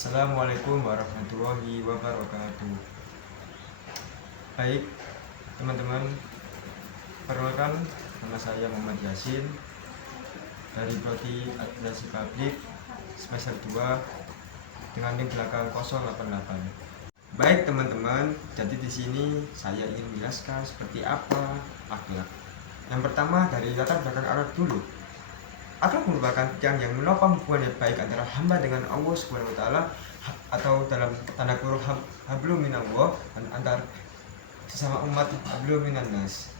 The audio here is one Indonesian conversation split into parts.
Assalamualaikum warahmatullahi wabarakatuh. Baik teman-teman, perkenalkan, nama saya Muhammad Yasin dari Prodi Administrasi Publik semester 2 dengan NIM belakang 088. Baik teman-teman, jadi di sini saya ingin menjelaskan seperti apa akhlak. Yang pertama dari latar belakang akhlak dulu. Akhlak merupakan tiang yang menopang hubungan yang baik antara hamba dengan Allah Subhanahu wa taala, atau dalam tanda kurung hablum minallah, dan antar sesama umat hablum minan nas.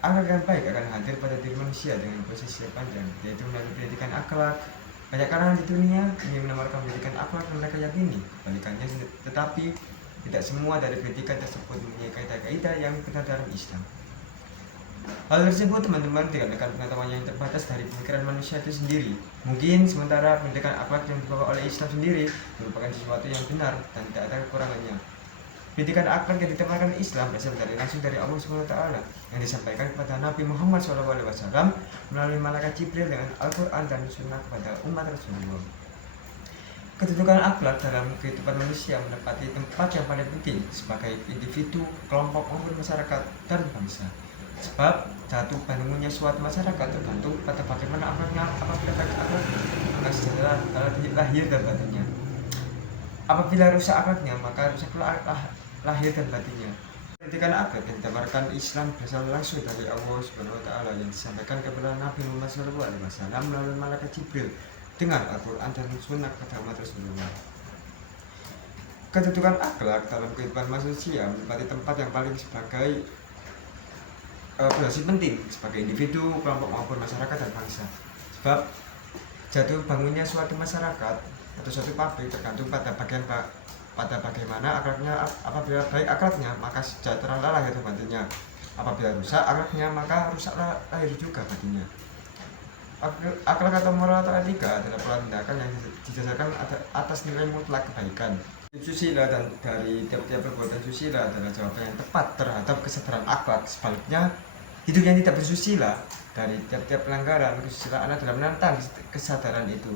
Akhlak yang baik akan hadir pada diri manusia dengan posisi yang panjang, yaitu melalui pendidikan akhlak. Banyak kalangan di dunia ingin menawarkan pendidikan akhlak yang mereka yakini, kebalikannya, tetapi tidak semua dari pendidikan tersebut mempunyai kaidah-kaidah yang benar dalam Islam. Hal tersebut teman-teman dikarenakan pengetahuan yang terbatas dari pemikiran manusia itu sendiri. Mungkin sementara pendidikan akhlak yang dibawa oleh Islam sendiri merupakan sesuatu yang benar dan tidak ada kekurangannya. Pendidikan akhlak yang ditawarkan Islam berasal dari langsung dari Allah Subhanahu wa taala yang disampaikan kepada Nabi Muhammad SAW melalui malaikat Jibril dengan Al-Quran dan Sunnah kepada umat Rasulullah. Kedudukan akhlak dalam kehidupan manusia menempati tempat yang paling penting sebagai individu, kelompok, maupun masyarakat dan bangsa. Sebab jatuh bangunnya suatu masyarakat tergantung pada bagaimana akhlaknya. Apabila baik akhlaknya, maka sejahtera lahir dan batinnya. Apabila rusak akhlaknya, maka rusaklah lahir dan batinnya. Pendidikan akhlak yang ditawarkan Islam berasal langsung dari Allah Subhanahu wa taala yang disampaikan kepada Nabi Muhammad SAW melalui malaikat Jibril dengan Al-Quran dan Sunnah kepada umat Rasulullah. Kedudukan akhlak dalam kehidupan manusia menempati tempat yang paling sebagai berarti penting sebagai individu, kelompok, maupun masyarakat dan bangsa. Sebab jatuh bangunnya suatu masyarakat atau suatu pabrik tergantung pada bagaimana akhlaknya. Apabila baik akhlaknya, maka sejahtera lahir batinnya. Apabila rusak akhlaknya, maka rusaklah lahir juga batinnya. Akhlak atau moral atau etika adalah pola tindakan yang didasarkan atas nilai mutlak kebaikan. Susila dan dari tiap-tiap perbuatan susila adalah jawaban yang tepat terhadap kesadaran akhlak. Sebaliknya, hidup yang tidak bersusila dari tiap-tiap pelanggaran kesusilaan adalah menantang kesadaran itu.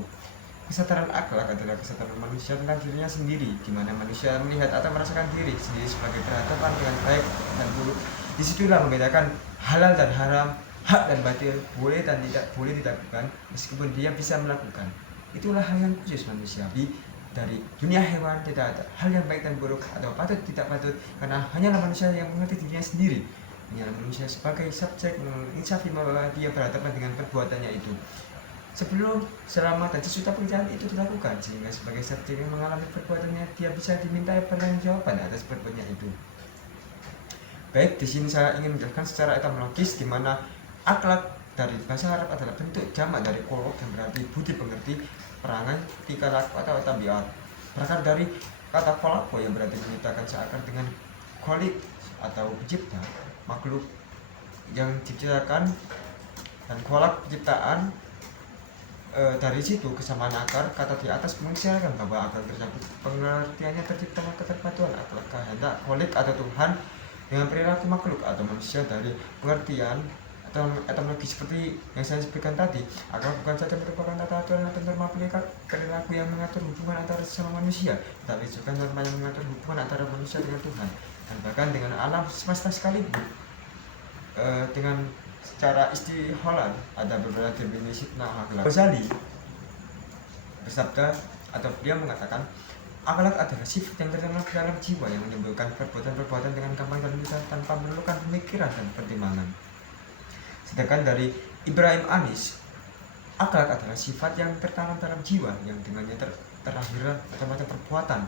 Kesadaran akhlak adalah kesadaran manusia tentang dirinya sendiri, di mana manusia melihat atau merasakan diri sendiri sebagai berhadapan dengan baik dan buruk. Disitulah membedakan halal dan haram, hak dan batil, boleh dan tidak boleh dilakukan, meskipun dia bisa melakukan. Itulah hal yang khusus manusiawi. Dari dunia hewan tidak ada hal yang baik dan buruk atau patut tidak patut, karena hanyalah manusia yang mengerti dirinya sendiri. Hanyalah manusia sebagai subjek menginsafi bahwa dia berhadapan dengan perbuatannya itu sebelum, selama, dan sesudah pekerjaan itu dilakukan, sehingga sebagai subjek yang mengalami perbuatannya dia bisa dimintai pertanggungjawaban atas perbuatannya itu. Baik, di sini saya ingin menjelaskan secara etimologis di mana akhlak dari bahasa Arab adalah bentuk jamak dari kolok yang berarti budi pengerti, perangai, tika laku atau tabiat. Berakar dari kata kolako yang berarti menciptakan seakan dengan kholik atau pencipta, makhluk yang diciptakan, dan kolak penciptaan. Dari situ kesamaan akar kata di atas mengisyaratkan bahwa akar tersebut pengertiannya tercipta keterpaduan akhlak kehendak kholik atau Tuhan dengan perilaku makhluk atau manusia. Dari pengertian atau etimologi seperti yang saya sebutkan tadi, akhlak bukan saja merupakan tata aturan atau norma perilaku yang mengatur hubungan antara sesama manusia, tapi juga norma yang mengatur hubungan antara manusia dengan Tuhan dan bahkan dengan alam semesta sekaligus. Dengan secara istiholan ada beberapa definisi tentang akhlak. Ghazali bersabda atau beliau mengatakan, akhlak adalah sifat yang tertanam dalam jiwa yang menimbulkan perbuatan-perbuatan dengan gampang dan mudah tanpa memerlukan pemikiran dan pertimbangan. Sedangkan dari Ibrahim Anis, akhlak adalah sifat yang tertanam dalam jiwa yang dengannya terlahir macam-macam perbuatan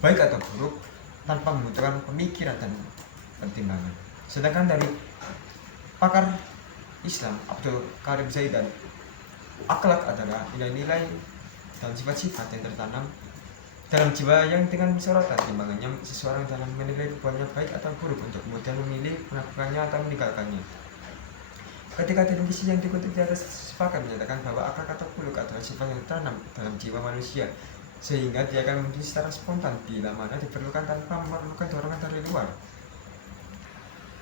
baik atau buruk tanpa membutuhkan pemikiran dan pertimbangan. Sedangkan dari pakar Islam Abdul Karim Zaidan, akhlak adalah nilai-nilai dan sifat-sifat yang tertanam dalam jiwa yang dengan sorotan timbangannya seseorang dalam menilai perbuatannya baik atau buruk untuk kemudian memilih melakukannya atau meninggalkannya. Ketika definisi yang dikutip di atas sepakat menyatakan bahwa akhlak atau khuluq adalah sifat yang tertanam dalam jiwa manusia, sehingga dia akan muncul secara spontan bila mana diperlukan tanpa memerlukan dorongan dari luar.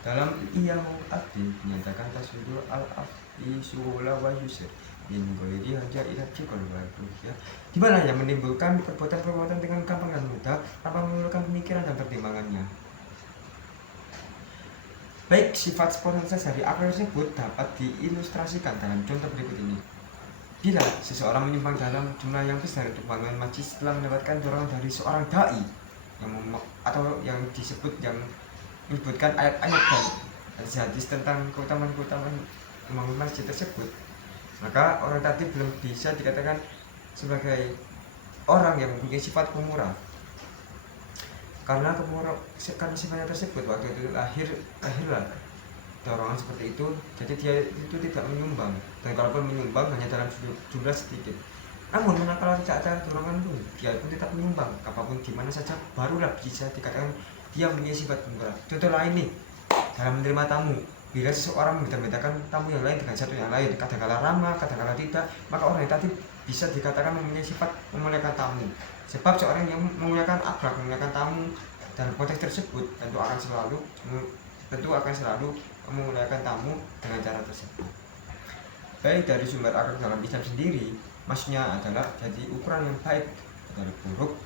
Dalam Iyahul Abdi menyatakan tasawwur al-afdi suhula wa yusir, ini aja ilaji kalau ya gimana ya menimbulkan perbuatan-perbuatan dengan gampang dan mudah tanpa memerlukan pemikiran dan pertimbangannya. Baik, sifat spontanitas dari akal tersebut dapat diilustrasikan dalam contoh berikut ini. Bila seseorang menyumbang dalam jumlah yang besar untuk bangunan masjid setelah mendapatkan dorongan dari seorang dai atau yang menyebutkan ayat-ayat dan hadis tentang keutamaan membangun masjid tersebut, maka orang tadi belum bisa dikatakan sebagai orang yang mempunyai sifat pemurah, karena sifatnya tersebut waktu itu lahirlah dorongan seperti itu, jadi dia itu tidak menyumbang, dan kalaupun menyumbang hanya dalam jumlah sedikit. Namun manakala tidak ada dorongan pun dia pun tetap menyumbang apapun dimana saja, barulah bisa dikatakan dia mempunyai sifat pemurah. Contoh lain nih, dalam menerima tamu, bila seseorang membeda-bedakan tamu yang lain dengan satu yang lain, kadang-kala ramah, kadang-kala tidak, maka orang yang tadi bisa dikatakan mempunyai sifat memuliakan tamu. Sebab seorang yang memuliakan akhlak, memuliakan tamu dalam konteks tersebut tentu akan selalu memuliakan tamu dengan cara tersebut. Baik dari sumber akal dalam Islam sendiri, maksudnya adalah jadi ukuran yang baik dari buruk,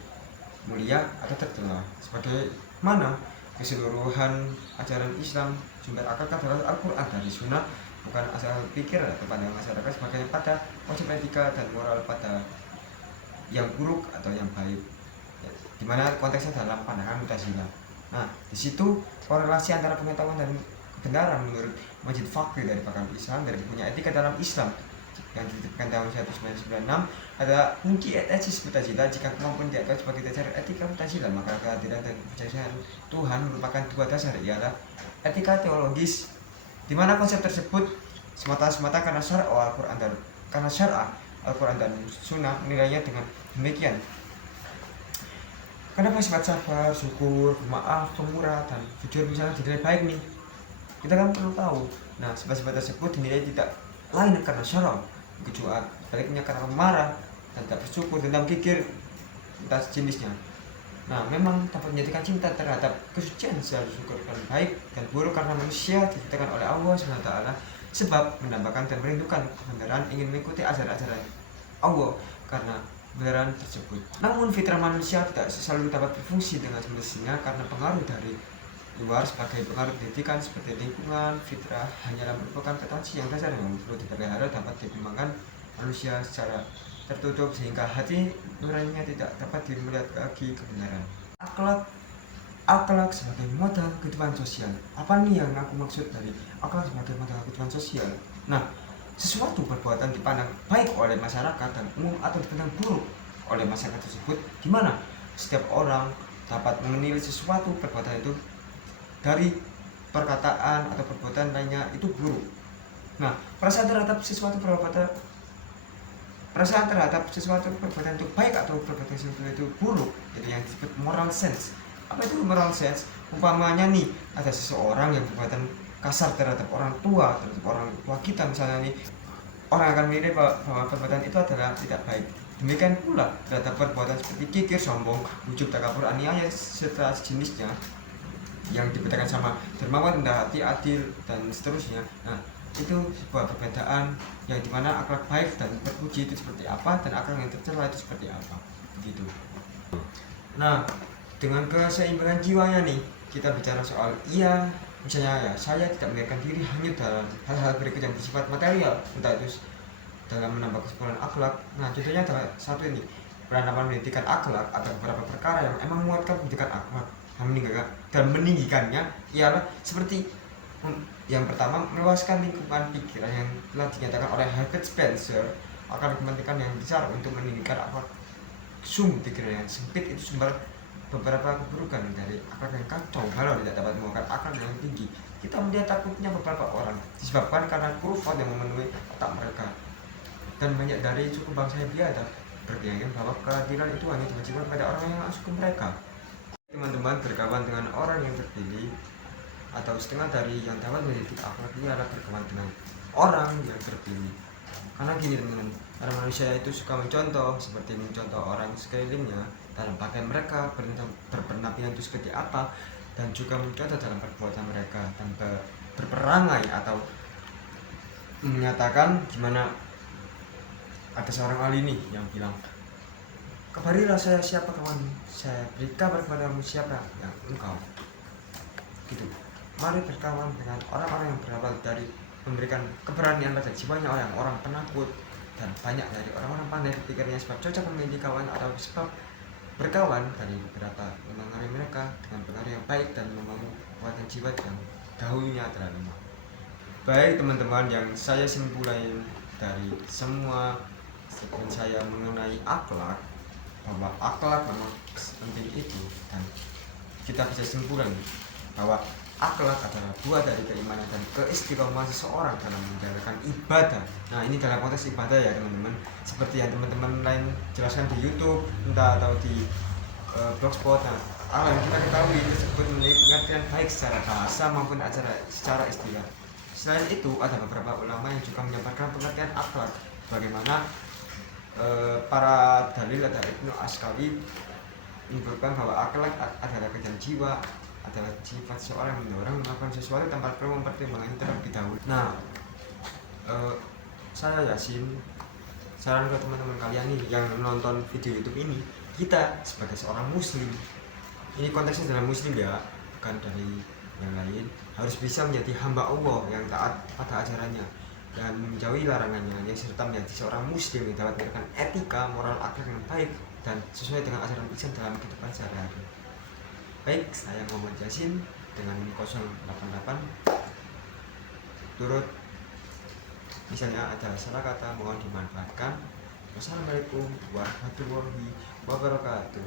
mulia atau tercela. Sebagai mana keseluruhan ajaran Islam, sumber akal adalah Al-Quran dari Sunnah, bukan asal pikir kepada masyarakat sebagai pada konsep etika dan moral pada yang buruk atau yang baik, dimana konteksnya dalam pandangan Mu'tazilah. Nah, di situ korelasi antara pengetahuan dan kebenaran menurut Majid Fakir dari pakar Islam dari bukunya Etika dalam Islam yang diterbitkan tahun 1996 ada kunci etis Mu'tazilah. Jika kemampuan diatur sebagai dasar etika Mu'tazilah, maka kehadiran dan kebijaksanaan Tuhan merupakan dua dasar, ialah etika teologis, di mana konsep tersebut semata-mata karena syar'a Al-Quran dan Sunnah menilainya dengan demikian. Kenapa sifat sabar, syukur, maaf, pemurah, dan jujur misalnya dinilai baik nih? Kita kan perlu tahu. Nah, sifat-sifat tersebut dinilai tidak lain karena syar'a, kecuali baliknya karena marah dan tak bersyukur, dendam, kikir, entah jenisnya. Nah, memang dapat menjadikan cinta terhadap kesucian selalu syukur dan baik dan buruk karena manusia diciptakan oleh Allah SWT, sebab menambahkan dan merindukan kebenaran, ingin mengikuti ajaran-ajaran Allah karena kebenaran tersebut. Namun fitrah manusia tidak selalu dapat berfungsi dengan semestinya karena pengaruh dari luar sebagai pengaruh pendidikan seperti lingkungan. Fitrah hanyalah merupakan potensi yang dasar yang perlu dipelihara, dapat dikembangkan manusia secara tertutup sehingga hati nuraninya tidak dapat melihat lagi kebenaran. Akhlak sebagai modal kehidupan sosial. Apa nih yang aku maksud dari akhlak sebagai modal kehidupan sosial? Nah, sesuatu perbuatan dipandang baik oleh masyarakat dan umum atau dipandang buruk oleh masyarakat tersebut, gimana setiap orang dapat menilai sesuatu perbuatan itu dari perkataan atau perbuatan lainnya itu buruk. Nah, perasaan terhadap sesuatu perbuatan itu baik atau perbuatan itu buruk, itu yang disebut moral sense. Apa itu moral sense? Umpamanya nih, ada seseorang yang berbuatan kasar terhadap orang tua kita misalnya nih, orang akan menilai bahwa perbuatan itu adalah tidak baik. Demikian pula terhadap perbuatan seperti kikir, sombong, ujub, takabur, aniaya serta sejenisnya yang dibedakan sama dermawan, rendah hati, adil, dan seterusnya. Nah, itu sebuah perbedaan yang dimana akhlak baik dan terpuji itu seperti apa, dan akhlak yang tercela itu seperti apa, begitu. Nah, dengan keseimbangan jiwanya nih, kita bicara soal misalnya saya tidak membiarkan diri hanyut dalam hal-hal berikut yang bersifat material, entah itu dalam menambah kesempurnaan akhlak. Nah, contohnya adalah satu ini, penanaman pendidikan akhlak atau beberapa perkara yang emang menguatkan pendidikan akhlak dan meninggikannya ialah seperti yang pertama, meluaskan lingkungan pikiran yang telah dinyatakan oleh Herbert Spencer akan kepentingan yang besar untuk meninggikan akhlak. Pikiran yang sempit itu sumber beberapa keburukan dari akhlak yang kacau balau, tidak dapat menggunakan akhlak yang tinggi. Kita melihat takutnya beberapa orang disebabkan karena kurufat yang memenuhi otak mereka, dan banyak dari suku bangsa yang biadab berkeyakinan bahwa keadilan itu hanya diwajibkan pada orang yang masuk ke mereka. Teman-teman, berkawan dengan orang yang terpilih atau setengah dari yang dapat mendidik akhlak ini adalah berkawan dengan orang yang terpilih. Karena gini teman-teman, karena manusia itu suka mencontoh, seperti mencontoh orang sekelilingnya dalam pakaian mereka, berpenampilan itu seperti apa, dan juga mencontoh dalam perbuatan mereka dan berperangai atau menyatakan gimana ada seorang ahli nih yang bilang, kabarilah saya siapa kawan, saya beri kabar kepadamu siapa yang engkau. Gitu. Mari berkawan dengan orang-orang yang berawal dari memberikan keberanian pada jiwanya orang penakut, dan banyak dari orang-orang pandai berpikirnya sebab cocok memilih kawan atau sebab berkawan dari beberapa mempengaruhi mereka dengan pengaruh yang baik dan membangun kekuatan jiwa yang dahulunya adalah lemah. Baik teman-teman, yang saya simpulkan dari semua segmen saya mengenai akhlak, bahwa akhlak memang penting itu, dan kita bisa simpulkan bahwa akhlak adalah buah dari keimanan dan keistiqomahan seseorang dalam menjalankan ibadah. Nah, ini dalam konteks ibadah ya teman-teman, seperti yang teman-teman lain jelaskan di YouTube entah atau di blogspot. Nah, yang kita ketahui tersebut memiliki pengertian baik secara bahasa maupun secara istilah. Selain itu, ada beberapa ulama yang juga menyampaikan pengertian akhlak, bagaimana para dalil ada Ibnu Askawi menyebutkan bahwa akhlak adalah kejam jiwa, adalah sifat seorang yang mendorong melakukan sesuatu tanpa perlu mempertimbangkannya terlebih dahulu. Nah, saya Yasin saran ke teman-teman kalian nih yang menonton video YouTube ini, kita sebagai seorang muslim, ini konteksnya dalam muslim ya, bukan dari yang lain, harus bisa menjadi hamba Allah yang taat pada ajarannya dan menjauhi larangannya, yang serta menjadi seorang muslim yang dapat memberikan etika, moral, akhlak yang baik dan sesuai dengan ajaran Islam dalam kehidupan sehari-hari. Baik, saya Muhammad Yasin dengan 088. Turut misalnya ada salah kata mohon dimanfaatkan. Wassalamualaikum warahmatullahi wabarakatuh.